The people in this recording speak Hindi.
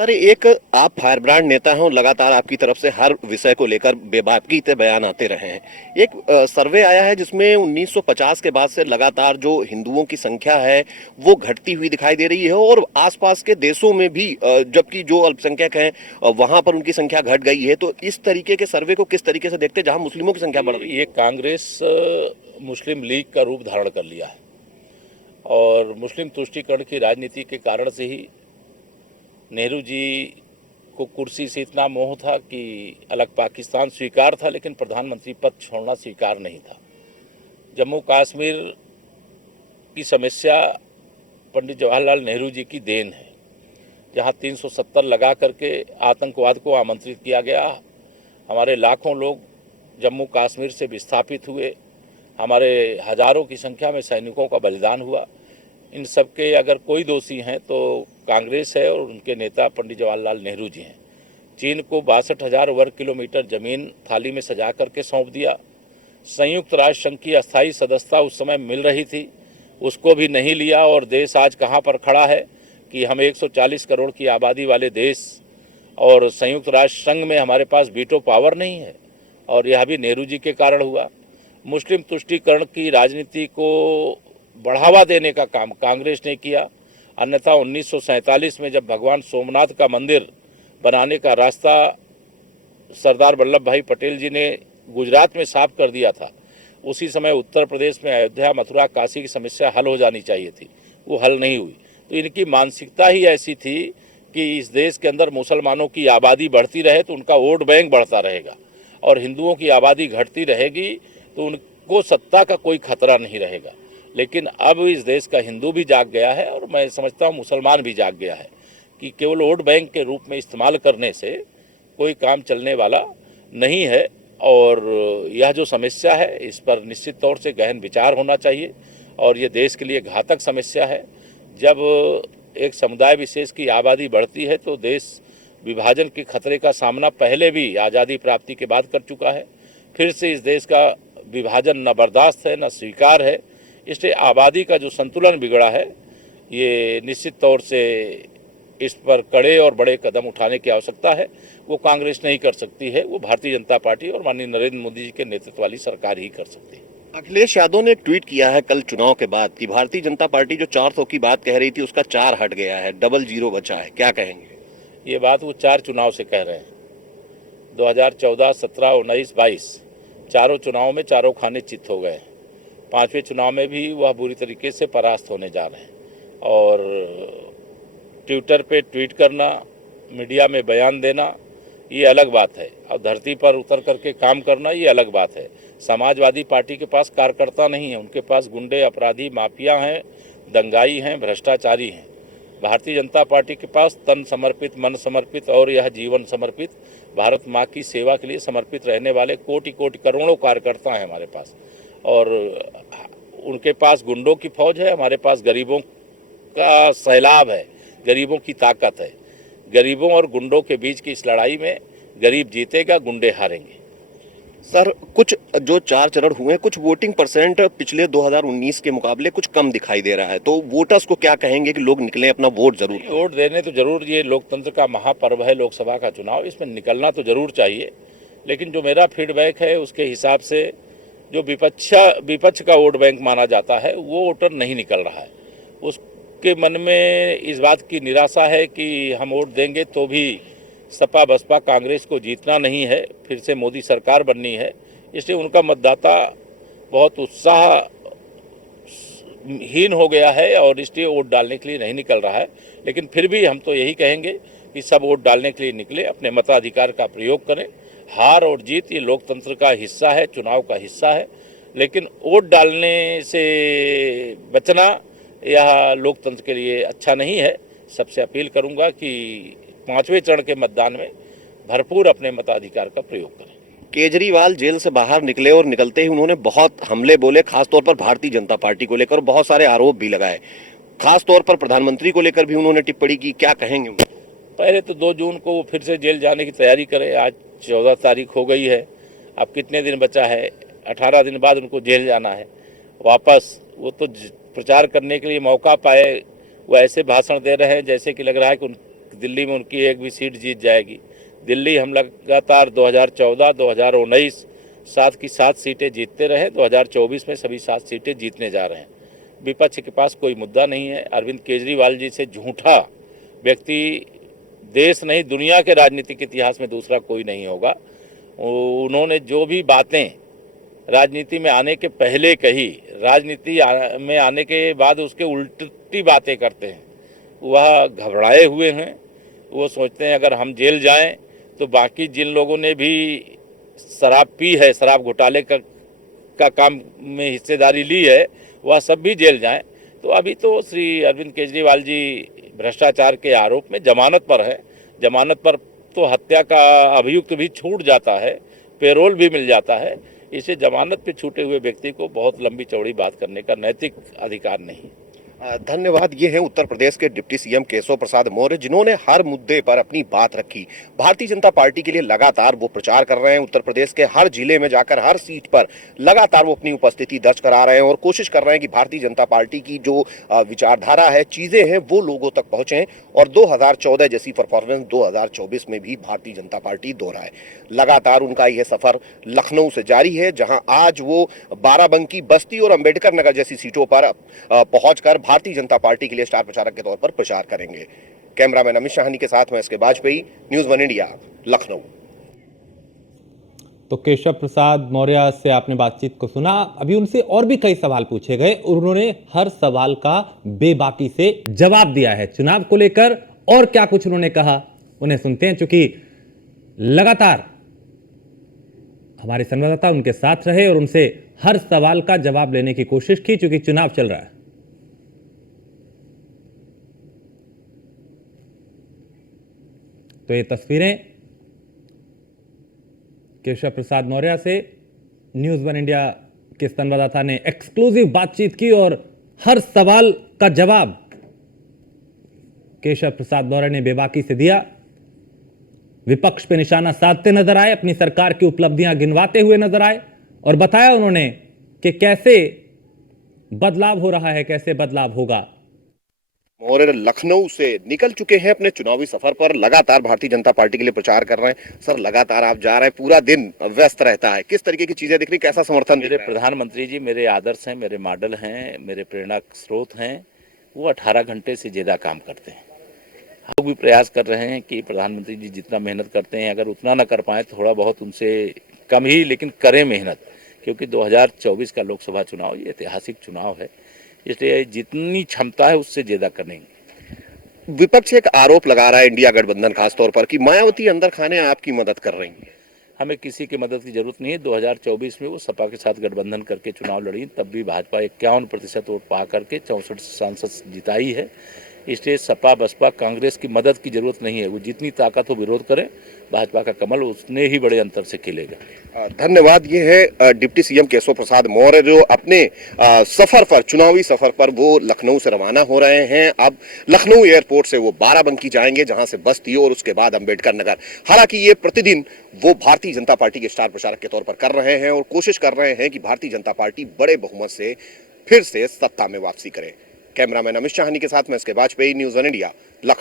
सर, एक आप फायर ब्रांड नेता हैं और लगातार आपकी तरफ से हर विषय को लेकर बेबाकी के बयान आते रहे हैं। एक सर्वे आया है जिसमें 1950 के बाद से लगातार जो हिंदुओं की संख्या है वो घटती हुई दिखाई दे रही है और आसपास के देशों में भी जबकि जो अल्पसंख्यक हैं वहां पर उनकी संख्या घट गई है। तो इस तरीके के सर्वे को किस तरीके से देखते हैं जहां मुस्लिमों की संख्या बढ़ रही है? ये कांग्रेस मुस्लिम लीग का रूप धारण कर लिया है और मुस्लिम तुष्टीकरण की राजनीति के कारण से ही नेहरू जी को कुर्सी से इतना मोह था कि अलग पाकिस्तान स्वीकार था, लेकिन प्रधानमंत्री पद छोड़ना स्वीकार नहीं था। जम्मू कश्मीर की समस्या पंडित जवाहरलाल नेहरू जी की देन है, जहां 370 लगा करके आतंकवाद को आमंत्रित किया गया। हमारे लाखों लोग जम्मू कश्मीर से विस्थापित हुए, हमारे हजारों की संख्या में सैनिकों का बलिदान हुआ। इन सब के अगर कोई दोषी हैं तो कांग्रेस है और उनके नेता पंडित जवाहरलाल नेहरू जी हैं। चीन को 62,000 वर्ग किलोमीटर ज़मीन थाली में सजा करके सौंप दिया। संयुक्त राष्ट्र संघ की अस्थायी सदस्यता उस समय मिल रही थी, उसको भी नहीं लिया और देश आज कहाँ पर खड़ा है कि हम 140 करोड़ की आबादी वाले देश और संयुक्त राष्ट्र संघ में हमारे पास वीटो पावर नहीं है, और यह भी नेहरू जी के कारण हुआ। मुस्लिम तुष्टीकरण की राजनीति को बढ़ावा देने का काम कांग्रेस ने किया, अन्यथा 1947 में जब भगवान सोमनाथ का मंदिर बनाने का रास्ता सरदार वल्लभ भाई पटेल जी ने गुजरात में साफ कर दिया था, उसी समय उत्तर प्रदेश में अयोध्या, मथुरा, काशी की समस्या हल हो जानी चाहिए थी, वो हल नहीं हुई। तो इनकी मानसिकता ही ऐसी थी कि इस देश के अंदर मुसलमानों की आबादी बढ़ती रहे तो उनका वोट बैंक बढ़ता रहेगा, और हिंदुओं की आबादी घटती रहेगी तो उनको सत्ता का कोई खतरा नहीं रहेगा। लेकिन अब इस देश का हिंदू भी जाग गया है और मैं समझता हूँ मुसलमान भी जाग गया है कि केवल वोट बैंक के रूप में इस्तेमाल करने से कोई काम चलने वाला नहीं है। और यह जो समस्या है इस पर निश्चित तौर से गहन विचार होना चाहिए और ये देश के लिए घातक समस्या है। जब एक समुदाय विशेष की आबादी बढ़ती है तो देश विभाजन के खतरे का सामना पहले भी आज़ादी प्राप्ति के बाद कर चुका है। फिर से इस देश का विभाजन न बर्दाश्त है न स्वीकार है। इसलिए आबादी का जो संतुलन बिगड़ा है, ये निश्चित तौर से इस पर कड़े और बड़े कदम उठाने की आवश्यकता है। वो कांग्रेस नहीं कर सकती है, वो भारतीय जनता पार्टी और माननीय नरेंद्र मोदी जी के नेतृत्व वाली सरकार ही कर सकती है। अखिलेश यादव ने एक ट्वीट किया है कल चुनाव के बाद कि भारतीय जनता पार्टी जो 400 की बात कह रही थी उसका 4 हट गया है, डबल जीरो बचा है। क्या कहेंगे? ये बात वो 4 चुनाव से कह रहे हैं। 2014, 17, 19, 22 चारों चुनावों में चारों खाने चित हो गए। 5वें चुनाव में भी वह बुरी तरीके से परास्त होने जा रहे हैं। और ट्विटर पे ट्वीट करना, मीडिया में बयान देना, ये अलग बात है, और धरती पर उतर करके काम करना ये अलग बात है। समाजवादी पार्टी के पास कार्यकर्ता नहीं है, उनके पास गुंडे, अपराधी, माफिया हैं, दंगाई हैं, भ्रष्टाचारी हैं। भारतीय जनता पार्टी के पास तन समर्पित, मन समर्पित और यह जीवन समर्पित, भारत माँ की सेवा के लिए समर्पित रहने वाले कोटि कोटि करोड़ों कार्यकर्ता हैं हमारे पास। और उनके पास गुंडों की फौज है, हमारे पास गरीबों का सैलाब है, गरीबों की ताकत है। गरीबों और गुंडों के बीच की इस लड़ाई में गरीब जीतेगा, गुंडे हारेंगे। सर, कुछ जो 4 चरण हुए, कुछ वोटिंग परसेंट पिछले 2019 के मुकाबले कुछ कम दिखाई दे रहा है, तो वोटर्स को क्या कहेंगे कि लोग निकलें, अपना वोट जरूर वोट देने? तो जरूर, ये लोकतंत्र का महापर्व है लोकसभा का चुनाव, इसमें निकलना तो जरूर चाहिए। लेकिन जो मेरा फीडबैक है उसके हिसाब से जो विपक्ष का वोट बैंक माना जाता है वो वोटर नहीं निकल रहा है। उसके मन में इस बात की निराशा है कि हम वोट देंगे तो भी सपा बसपा कांग्रेस को जीतना नहीं है, फिर से मोदी सरकार बननी है। इसलिए उनका मतदाता बहुत उत्साहहीन हो गया है और इसलिए वोट डालने के लिए नहीं निकल रहा है। लेकिन फिर भी हम तो यही कहेंगे कि सब वोट डालने के लिए निकले, अपने मताधिकार का प्रयोग करें। हार और जीत ये लोकतंत्र का हिस्सा है, चुनाव का हिस्सा है, लेकिन वोट डालने से बचना यह लोकतंत्र के लिए अच्छा नहीं है। सबसे अपील करूंगा कि 5वें चरण के मतदान में भरपूर अपने मताधिकार का प्रयोग करें। केजरीवाल जेल से बाहर निकले और निकलते ही उन्होंने बहुत हमले बोले, खासतौर पर भारतीय जनता पार्टी को लेकर, बहुत सारे आरोप भी लगाए, खासतौर पर प्रधानमंत्री को लेकर भी उन्होंने टिप्पणी की। क्या कहेंगे? पहले तो 2 जून को वो फिर से जेल जाने की तैयारी करें। आज 14 तारीख हो गई है, अब कितने दिन बचा है? 18 दिन बाद उनको जेल जाना है वापस। वो तो प्रचार करने के लिए मौका पाए, वो ऐसे भाषण दे रहे हैं जैसे कि लग रहा है कि दिल्ली में उनकी एक भी सीट जीत जाएगी। दिल्ली हम लगातार 2014, 2019 7 की 7 सीटें जीतते रहे। 2024 में सभी 7 सीटें जीतने जा रहे हैं। विपक्ष के पास कोई मुद्दा नहीं है। अरविंद केजरीवाल जी से झूठा व्यक्ति देश नहीं दुनिया के राजनीतिक इतिहास में दूसरा कोई नहीं होगा। उन्होंने जो भी बातें राजनीति में आने के पहले कही, राजनीति में आने के बाद उसके उल्टी बातें करते हैं। वह घबराए हुए हैं। वो सोचते हैं अगर हम जेल जाएं तो बाकी जिन लोगों ने भी शराब पी है, शराब घोटाले का काम में हिस्सेदारी ली है, वह सब भी जेल जाएं। तो अभी तो श्री अरविंद केजरीवाल जी भ्रष्टाचार के आरोप में जमानत पर है। जमानत पर तो हत्या का अभियुक्त भी छूट जाता है, पेरोल भी मिल जाता है। इसे जमानत पे छूटे हुए व्यक्ति को बहुत लंबी चौड़ी बात करने का नैतिक अधिकार नहीं। धन्यवाद। ये हैं उत्तर प्रदेश के डिप्टी सीएम केशव प्रसाद मौर्य, जिन्होंने हर मुद्दे पर अपनी बात रखी। भारतीय जनता पार्टी के लिए लगातार वो प्रचार कर रहे हैं। उत्तर प्रदेश के हर जिले में जाकर हर सीट पर लगातार वो अपनी उपस्थिति दर्ज करा रहे हैं और कोशिश कर रहे हैं कि भारतीय जनता पार्टी की जो विचारधारा है, चीजें हैं, वो लोगों तक पहुंचे और 2014 जैसी परफॉर्मेंस 2024 में भी भारतीय जनता पार्टी दोहराए। लगातार उनका यह सफर लखनऊ से जारी है, जहां आज वो बाराबंकी, बस्ती और अंबेडकर नगर जैसी सीटों पर पहुंचकर भारतीय जनता पार्टी के लिए स्टार प्रचारक के तौर पर प्रचार करेंगे। कैमरामैन अमित शाहनी के साथ मैं एसके वाजपेयी, न्यूज़ 1 इंडिया, लखनऊ। तो केशव प्रसाद मौर्य से आपने बातचीत को सुना। अभी उनसे और भी कई सवाल पूछे गए और उन्होंने हर सवाल का बेबाकी से जवाब दिया है। चुनाव को लेकर और क्या कुछ उन्होंने कहा, उन्हें सुनते हैं। चूंकि लगातार हमारे संवाददाता उनके साथ रहे और उनसे हर सवाल का जवाब लेने की कोशिश की, चूंकि चुनाव चल रहा है। तो ये तस्वीरें केशव प्रसाद मौर्य से न्यूज़ 1 इंडिया के संवाददाता ने एक्सक्लूसिव बातचीत की और हर सवाल का जवाब केशव प्रसाद मौर्य ने बेबाकी से दिया। विपक्ष पे निशाना साधते नजर आए, अपनी सरकार की उपलब्धियां गिनवाते हुए नजर आए और बताया उन्होंने कि कैसे बदलाव हो रहा है, कैसे बदलाव होगा। मौर्य लखनऊ से निकल चुके हैं अपने चुनावी सफर पर, लगातार भारतीय जनता पार्टी के लिए प्रचार कर रहे हैं। सर, लगातार आप जा रहे हैं, पूरा दिन व्यस्त रहता है, किस तरीके की चीजें दिख रही, कैसा समर्थन? मेरे प्रधानमंत्री जी मेरे आदर्श हैं, मेरे मॉडल हैं, मेरे प्रेरणा स्रोत हैं। वो 18 घंटे से ज़्यादा काम करते हैं। हम भी प्रयास कर रहे हैं कि प्रधानमंत्री जी जितना मेहनत करते हैं, अगर उतना ना कर पाए थोड़ा बहुत उनसे कम ही, लेकिन करें मेहनत, क्योंकि 2024 का लोकसभा चुनाव ये ऐतिहासिक चुनाव है। इसलिए जितनी क्षमता है उससे ज़्यादा करेंगे। विपक्ष एक आरोप लगा रहा है, इंडिया गठबंधन खासतौर पर, कि मायावती अंदर खाने आपकी मदद कर रही है। हमें किसी की मदद की जरूरत नहीं है। 2024 में वो सपा के साथ गठबंधन करके चुनाव लड़ी, तब भी भाजपा 51% वोट पा करके 64 सांसद जिताई है। इसलिए सपा, बसपा, कांग्रेस की मदद की जरूरत नहीं है। वो जितनी ताकत हो विरोध करें, भाजपा का कमल उतने ही बड़े अंतर से खिलेगा। धन्यवाद। ये है डिप्टी सीएम केशव प्रसाद मौर्य, जो अपने सफर पर, चुनावी सफर पर वो लखनऊ से रवाना हो रहे हैं। अब लखनऊ एयरपोर्ट से वो बाराबंकी जाएंगे, जहां से बस्ती और उसके बाद अंबेडकर नगर। हालांकि ये प्रतिदिन वो भारतीय जनता पार्टी के स्टार प्रचारक के तौर पर कर रहे हैं और कोशिश कर रहे हैं कि भारतीय जनता पार्टी बड़े बहुमत से फिर से सत्ता में वापसी करे। कैमरामैन अमित शाहनी के साथ मैं एसके वाजपेयी, न्यूज़ 1 इंडिया, लखनऊ।